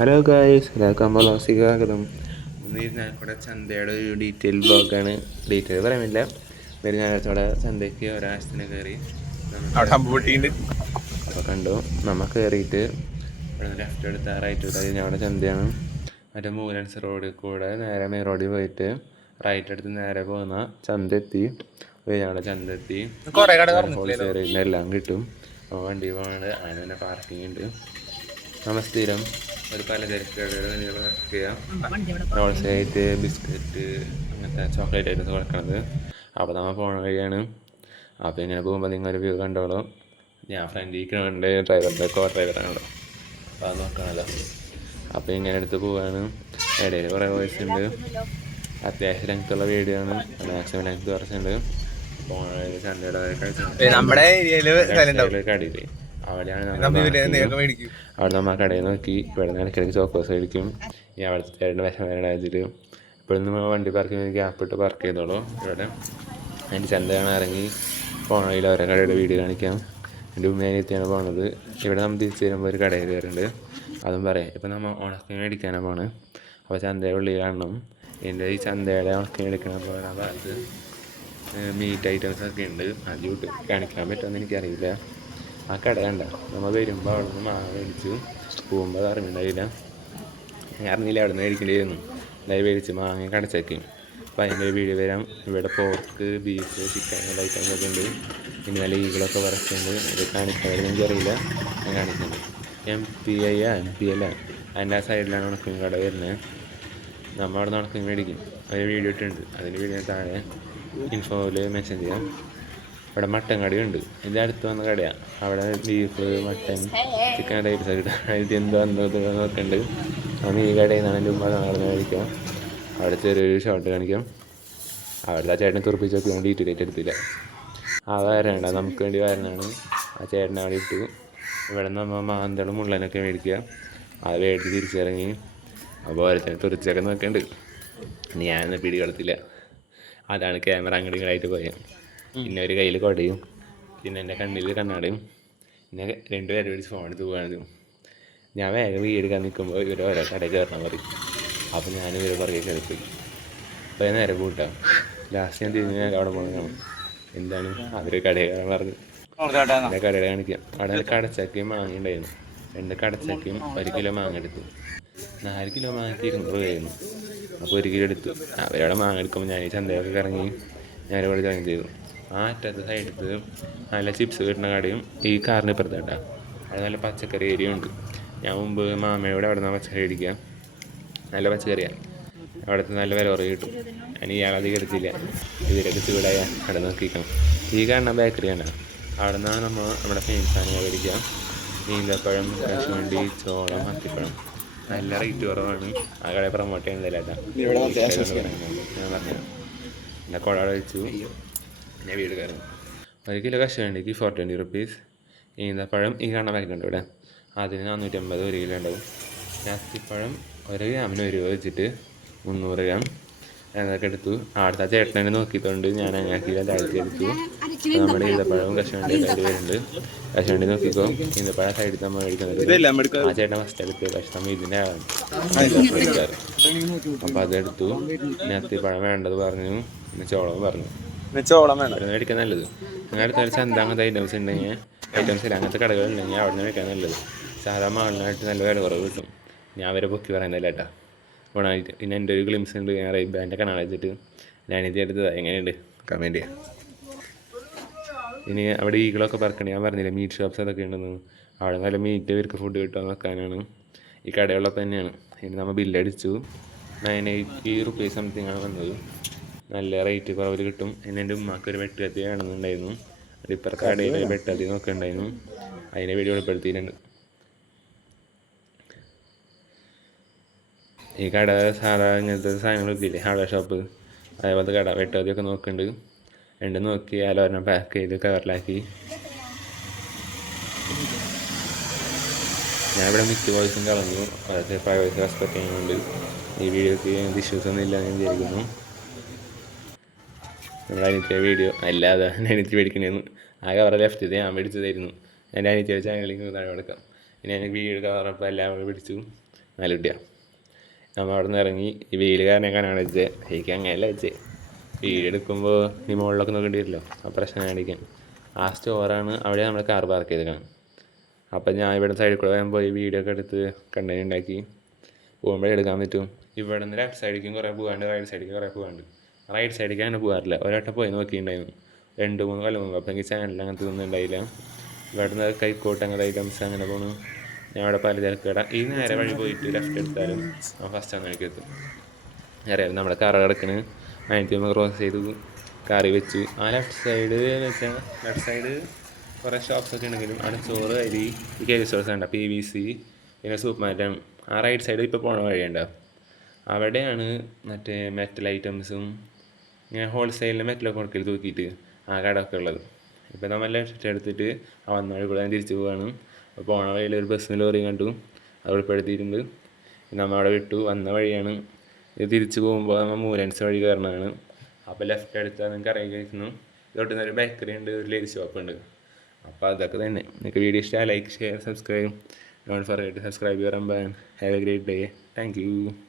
Hello guys, എല്ലാവർക്കും വ്ളോഗ്സിലേക്ക് സ്വാഗതം. ഇന്ന് ഞാനിവിടെ ചന്തയുടെ ഒരു ഡീറ്റെയിൽ വ്ളോഗാണ്. ഡീറ്റെയിൽ പറയുന്നില്ല, ഒരു ഞായറാഴ്ചയുടെ ചന്തയ്ക്ക് ഒരാഴ്ചത്തിന് കയറി അപ്പോൾ കണ്ടു. നമ്മൾ കയറിയിട്ട് ഇവിടെ ലെഫ്റ്റ് എടുത്ത് റൈറ്റ് എടുത്ത് ഞങ്ങളുടെ ചന്തയാണ്. മറ്റേ മൂലൻസ് റോഡിൽ കൂടെ നേരെ മെയിൻ റോഡിൽ പോയിട്ട് റൈറ്റ് എടുത്ത് നേരെ പോകുന്ന ചന്ത എത്തി. ഞങ്ങളുടെ ചന്ത എത്തി. ഹോൾസെയിൽ റേറ്റിന് എല്ലാം കിട്ടും. വണ്ടി പോകുന്നുണ്ട്, അതിന് തന്നെ പാർക്കിംഗ് ഉണ്ട്. സ്ഥിരം ഒരു പലചരക്ക് കടകൾ വർക്ക് ചെയ്യാം. ഹോൾസെയിലായിട്ട് ബിസ്ക്കറ്റ് അങ്ങനത്തെ ചോക്ലേറ്റ് ഐറ്റംസ് കൊടുക്കണത്. അപ്പോൾ നമ്മൾ പോണ വഴിയാണ്. അപ്പോൾ ഇങ്ങനെ പോകുമ്പോൾ നിങ്ങളൊരു വ്യൂ കണ്ടോളൂ. ഞാൻ ഫ്രണ്ടിൽ ഇരിക്കണുണ്ട്, ഡ്രൈവറിൻ്റെ കോ ഡ്രൈവറാണല്ലോ, അപ്പോൾ അത് നോക്കണമല്ലോ. അപ്പോൾ ഇങ്ങനെ എടുത്ത് പോവാണ്. ഇടയിൽ കുറേ വോയിസ് ഉണ്ട്. അത്യാവശ്യം ലെങ്ത്തുള്ള വീഡിയോ ആണ്, മാക്സിമം ലെങ്ത്ത് കുറച്ചുണ്ട്. പോണ വഴി ചന്തയുടെ കടയില്ലേ, അവിടെയാണ് അവിടെ നമ്മൾ ആ കടയിൽ നോക്കി. ഇവിടെ നിന്ന് ഇടയ്ക്കിടയ്ക്ക് ചോക്കോസ് കഴിക്കും. ഈ അവിടുത്തെ ചേട്ടൻ്റെ വിഷം വരണ ഇതിൽ ഇപ്പോഴും നമ്മൾ വണ്ടി പാർക്ക് ചെയ്യുന്ന ഗ്യാപ്പ് ഇട്ട് പാർക്ക് ചെയ്തോളൂ. ഇവിടെ അതിൻ്റെ ചന്ത കാണാൻ ഇറങ്ങി പോണ വഴിയിൽ ഓരോ കടയുടെ വീഡിയോ കാണിക്കാം. എൻ്റെ ഉമ്മേനെത്തിയാണ് പോണത്. ഇവിടെ നമ്മൾ തിരിച്ച് വരുമ്പോൾ ഒരു കടയിൽ കയറുന്നുണ്ട്, അതും പറയാം. ഇപ്പം നമ്മൾ ഉണക്കമീൻ മേടിക്കാനാണ് പോണത്. അപ്പോൾ ചന്തയുടെ ഉള്ളിൽ കാണണം. എൻ്റെ ഈ ചന്തയുടെ ഉണക്കമീൻ എടുക്കണ പോലെ ആ ഭാഗത്ത് മീറ്റ് ഐറ്റംസൊക്കെ ഉണ്ട്. അത് കാണിക്കാൻ പറ്റുമെന്ന് എനിക്കറിയില്ല. ആ കട കണ്ട നമ്മൾ വരുമ്പോൾ അവിടെ നിന്ന് മാങ്ങ മേടിച്ചു. പോകുമ്പോൾ അത് അറിഞ്ഞിട്ടുണ്ടായില്ല, ഞാൻ അറിഞ്ഞില്ല അവിടെ നിന്ന് മേടിക്കേണ്ടിയിരുന്നു. അതായത് മേടിച്ച് മാങ്ങ കടച്ചേക്ക്. അപ്പോൾ അതിൻ്റെ വീഡിയോ വരാം. ഇവിടെ പോർക്ക്, ബീഫ്, ചിക്കൻ എല്ലാ ഐറ്റംസൊക്കെ ഉണ്ട്. പിന്നെ നല്ല ഈകളൊക്കെ വരച്ചുണ്ട്. ഇത് കാണിക്കാൻ എനിക്കറിയില്ല, ഞാൻ കാണിക്കുന്നുണ്ട്. MP അല്ല, അതിൻ്റെ ആ സൈഡിലാണ് ഉണക്കമീൻ കട വരുന്നത്. നമ്മൾ അവിടെ നിന്ന് ഉണക്കമീൻ മേടിക്കും. ഒരു വീഡിയോ ഇട്ടുണ്ട്, അതിൻ്റെ വീഡിയോ താഴെ ഇൻഫോയിൽ മെൻഷൻ ചെയ്യാം. ഇവിടെ മട്ടൻ കടയുണ്ട്. ഇതിൻ്റെ അടുത്ത് വന്ന കടയാണ്. അവിടെ ബീഫ്, മട്ടൻ, ചിക്കൻ ടൈപ്സ് കിട്ടും. ഇത് എന്തോ നോക്കുന്നുണ്ട്. അന്ന് ഈ കടയിൽ നിന്നാണ് എൻ്റെ ഉമ്മ നടന്ന് കഴിക്കാം. അവിടെ ചെറിയൊരു ഷോട്ട് കാണിക്കാം. അവിടുത്തെ ആ ചേട്ടനെ തുറപ്പിച്ച് നോക്കി ഞാൻ ഡീറ്റെയിൽ എടുത്തില്ല. ആ വരണ നമുക്ക് വേണ്ടി വരണമാണ്. ആ ചേട്ടനെ അവിടെ ഇട്ടു. ഇവിടെ നമ്മൾ മാന്തളും മുള്ളനൊക്കെ മേടിക്കുക. അത് മേടിച്ച് തിരിച്ചിറങ്ങി. അപ്പോൾ ഓരോരുത്തരും തുറച്ചൊക്കെ നോക്കുന്നുണ്ട്. ഞാനൊന്നും പിടികളത്തില്ല. അതാണ് ക്യാമറ അങ്ങോട്ട് ഇങ്ങോട്ടായിട്ട് പോയത്. പിന്നെ ഒരു കയ്യിൽ കൊടയും, പിന്നെ എൻ്റെ കണ്ണിൽ കണ്ണാടയും, പിന്നെ 2 പേരെ പിടിച്ച് ഫോൺ എടുത്ത് പോകാനും. ഞാൻ വേഗം വീടെടുക്കാൻ നിൽക്കുമ്പോൾ ഇവർ ഓരോ കടയിൽ കയറണം പറയും. അപ്പോൾ ഞാൻ ഇവരെ പുറകെ കയറിപ്പോയി. അപ്പോൾ നേരെ കൂട്ടാം. ലാസ്റ്റ് ഞാൻ തിരിഞ്ഞ് അവിടെ പോകണം. എന്താണ് അവർ കടയിൽ കയറാൻ പറഞ്ഞു. എൻ്റെ കടയിൽ കാണിക്കാം. അവിടെ കടച്ചക്കയും മാങ്ങ ഉണ്ടായിരുന്നു. 2 കടച്ചക്കയും 1 കിലോ മാങ്ങ എടുത്തു. 4 കിലോ മാങ്ങയ്ക്ക് 200 രൂപയായിരുന്നു. അപ്പോൾ 1 കിലോ എടുത്തു. അവരവിടെ മാങ്ങ എടുക്കുമ്പോൾ ഞാൻ ഈ ചന്തയൊക്കെ ഇറങ്ങി ഞാനിവിടെ ജോയിൻ ചെയ്തു. ആ അറ്റത്തെ സൈഡത്ത് നല്ല ചിപ്സ് കിട്ടുന്ന കടയും ഈ കാറിന് ഇപ്പുറത്താട്ടാ. അത് നല്ല പച്ചക്കറി ഏരിയ ഉണ്ട്. ഞാൻ മുമ്പ് മാമയോടെ അവിടെ നിന്ന് പച്ചക്കറി മേടിക്കുക. നല്ല പച്ചക്കറിയാണ്. അവിടുത്തെ നല്ല വില കുറവ് കിട്ടും. ഞാൻ ഇയാളധികം എടുത്തില്ല. ഇതിലൊക്കെ ചൂടായ അവിടെ നോക്കിക്കാം. ഈ കാണുന്ന ബേക്കറിയാണ്. അവിടെ നിന്നാണ് നമ്മുടെ ഫേമസ് സാധനങ്ങൾ മേടിക്കുക. നീന്തപ്പഴം, കശുവണ്ടി, ചോളം, അത്തിപ്പഴം. നല്ല റേറ്റ് കുറവാണ്. ആ കടയിൽ പ്രൊമോട്ട് ചെയ്യുന്നതല്ല ഞാൻ പറഞ്ഞത്. എൻ്റെ കുഴ വെച്ചു ഞാൻ വീട് കയറുന്നു. 1 കിലോ കശുവണ്ടിക്ക് 420 റുപ്പീസ്. ഈന്തപ്പഴം ഈ കാണാൻ പാക്കുന്നുണ്ട് ഇവിടെ. അതിന് 450 1 കിലോ ഉണ്ടാവും. അത്തിപ്പഴം 1 ഗ്രാമിന് 1 രൂപ വെച്ചിട്ട് 300 ഗ്രാം അതൊക്കെ എടുത്തു. അവിടുത്തെ ചേട്ടനെ നോക്കിയിട്ടുണ്ട്. ഞാൻ അങ്ങാക്കിയില്ല, താഴ്ത്തി എടുത്തു. നമ്മുടെ ഈന്തപ്പഴവും കശുവണ്ടിയൊക്കെ ആയിട്ട് വരുന്നുണ്ട്. കശുവണ്ടി നോക്കിക്കോ. ഈന്തപ്പഴം സൈഡിൽ നമ്മൾ മേടിക്കുന്നത്. ആ ചേട്ടൻ ഫസ്റ്റ് എടുത്ത്. പക്ഷെ നമ്മൾ ഇതിൻ്റെ എടുക്കാറ്. അപ്പോൾ അതെടുത്തു. പിന്നെ അത്തിപ്പഴം വേണ്ടത് പറഞ്ഞു. പിന്നെ ചോളം പറഞ്ഞു. ചോളം വേണം മേടിക്കാൻ നല്ലത്. അങ്ങനെ അടുത്ത ചന്ത അങ്ങനത്തെ ഐറ്റംസ് ഉണ്ടെങ്കിൽ ഐറ്റംസില്ല അങ്ങനത്തെ കടകളുണ്ടെങ്കിൽ അവിടെ നിന്ന് മേടിക്കാൻ നല്ലത്. സാധാരണ മാളിനായിട്ട് നല്ല വില കുറവ് കിട്ടും. ഞാൻ അവരെ പൊക്കി പറയുന്നില്ല കേട്ടോ ഗുണമായിട്ട്. പിന്നെ എൻ്റെ ഒരു ഗ്ലിംസ് ഉണ്ട്. ഞാൻ റൈബാൻ്റെ കണാൻ വെച്ചിട്ട് ഞാനിത് എടുത്തത് എങ്ങനെയുണ്ട് കമൻറ്റ് ചെയ്യാം. ഇനി അവിടെ ഈകളൊക്കെ പറക്കണേ. ഞാൻ പറഞ്ഞില്ല മീറ്റ് ഷോപ്സ് അതൊക്കെ ഉണ്ടെന്ന്. അവിടെ നല്ല മീറ്റ് ഇവർക്ക് ഫുഡ് കിട്ടുക നോക്കാനാണ്. ഈ കടകളൊക്കെ തന്നെയാണ്. ഇനി നമ്മൾ ബില്ലടിച്ചു. 980 റുപ്പീസ് സംതിങ് ആണ് വന്നത്. നല്ല റേറ്റ് കുറവിൽ കിട്ടും. പിന്നെ എൻ്റെ ഉമ്മാക്ക് ഒരു വെട്ടുകത്തി വേണമെന്നുണ്ടായിരുന്നു. അത് ഇപ്പുറത്തെ കടയിൽ ഒരു വെട്ടുകത്തി നോക്കുന്നുണ്ടായിരുന്നു. അതിനെ വീഡിയോ ഉൾപ്പെടുത്തിയിട്ടുണ്ട്. ഈ കട സാധാരണ ഇങ്ങനത്തെ സാധനങ്ങളൊക്കെ ഇല്ലേ, ഹാർഡ്വെയർ ഷോപ്പ്, അതേപോലത്തെ കട വെട്ടുകത്തിയൊക്കെ നോക്കുന്നുണ്ട്. രണ്ടും നോക്കി അലോരണം പാക്ക് ചെയ്ത് കവറിലാക്കി. ഞാനിവിടെ മിക്ക വോയിസും കളഞ്ഞു. അതൊക്കെ പ്രൈവസി റെസ്പെക്ട് ചെയ്യുന്നുണ്ട്. ഈ വീഡിയോക്ക് ഇഷ്യൂസ് ഒന്നും ഇല്ല എന്ന് വിചാരിക്കുന്നു. നമ്മുടെ അനിത്യ വീഡിയോ അല്ലാതെ അനിത്യ മേടിക്കണേന്ന് ആ കവർ ലെഫ്റ്റ് ചെയ്ത് ഞാൻ മേടിച്ചതായിരുന്നു. എൻ്റെ അനിത്യ ചാനലിലേക്ക് താഴെ കൊടുക്കാം. പിന്നെ എനിക്ക് വീഡിയോ കവറപ്പോൾ എല്ലാം പിടിച്ചു. 4 കുട്ടിയാണ്. നമ്മൾ അവിടെ നിന്ന് ഇറങ്ങി ഈ വെയിൽ കാരണം കാണാൻ വെച്ചത് എനിക്ക് അങ്ങനെയല്ല വെച്ചേ. വീഡിയോ എടുക്കുമ്പോൾ ഈ മുകളിലൊക്കെ നോക്കേണ്ടി വരില്ലോ, ആ പ്രശ്നം കാണിക്കാൻ. ആ സ്റ്റോറാണ് അവിടെ നമ്മൾ കാർ പാർക്ക് ചെയ്തേക്കണം. അപ്പം ഞാൻ ഇവിടെ സൈഡിൽ കൂടെ ഞാൻ പോയി വീഡിയോ ഒക്കെ എടുത്ത് കണ്ടന്റ് ഉണ്ടാക്കി പോകുമ്പോഴേ എടുക്കാൻ പറ്റും. ഇവിടെ നിന്ന് ലെഫ്റ്റ് സൈഡിലേക്കും കുറേ പോകാണ്ട്, റൈറ്റ് സൈഡിലേക്ക് കുറേ പോകാണ്ട്. റൈറ്റ് സൈഡിലേക്ക് അങ്ങനെ പോകാറില്ല. ഒരാട്ടം പോയി നോക്കിയിട്ടുണ്ടായിരുന്നു 2-3 കൊല്ലം മുമ്പ്. അപ്പോൾ എനിക്ക് ചാനലിൽ അങ്ങനത്തെ ഒന്നും ഉണ്ടായില്ല. ഇവിടെ നിന്ന് കൈക്കോട്ട് അങ്ങനത്തെ ഐറ്റംസ് അങ്ങനെ പോകണം. ഞാൻ അവിടെ പലചരക്ക് കട ഈ നേരെ വഴി പോയിട്ട് ലെഫ്റ്റ് എടുത്താലും ഫസ്റ്റ് ആണ് എനിക്ക് എത്തും. അറിയാം നമ്മുടെ കാർ കിടക്കണ്. അതിനകത്ത് നമ്മൾ ക്രോസ് ചെയ്ത് കറി വെച്ച് ആ ലെഫ്റ്റ് സൈഡ് എന്ന് വെച്ചാൽ ലെഫ്റ്റ് സൈഡ് കുറേ ഷോപ്സൊക്കെ ഉണ്ടെങ്കിലും അവിടെ ചോറ് അരി ഈ കേജ് സ്റ്റോഴ്സ് ഉണ്ട്, PVC പിന്നെ സൂപ്പർ മാർക്കറ്റാണ്. ആ റൈറ്റ് സൈഡ് ഇപ്പോൾ പോണ വഴിയുണ്ടാവും. അവിടെയാണ് മറ്റേ മെറ്റൽ ഐറ്റംസും ഇങ്ങനെ ഹോൾസെയിലിൽ മെറ്റലൊക്കെ കൊടുക്കൽ തൂക്കിയിട്ട് ആ കടമൊക്കെ ഉള്ളത്. ഇപ്പോൾ നമ്മൾ ലെഫ്റ്റ് എടുത്തിട്ട് ആ വന്ന വഴി കൂടെ തിരിച്ച് പോവുകയാണ്. അപ്പോൾ പോണ വഴിയിൽ ഒരു ബസ്സിന് ലോറി കണ്ടു, അത് ഉൾപ്പെടുത്തിയിട്ടുണ്ട്. നമ്മൾ അവിടെ വിട്ടു. വന്ന വഴിയാണ് ഇത്. തിരിച്ച് പോകുമ്പോൾ നമ്മൾ മൂലൻസ് വഴി കയറണതാണ്. അപ്പോൾ ലെഫ്റ്റ് എടുത്താൽ നിങ്ങൾക്ക് അറിയാമായിരുന്നു തൊട്ടുന്നൊരു ബേക്കറി ഉണ്ട്, ഒരു ലേഡീസ് ഷോപ്പ് ഉണ്ട്. അപ്പോൾ അതൊക്കെ തന്നെ. നിങ്ങൾക്ക് വീഡിയോ ഇഷ്ടമായി like, share, subscribe. Don't forget to subscribe your. Have a great day. Thank you.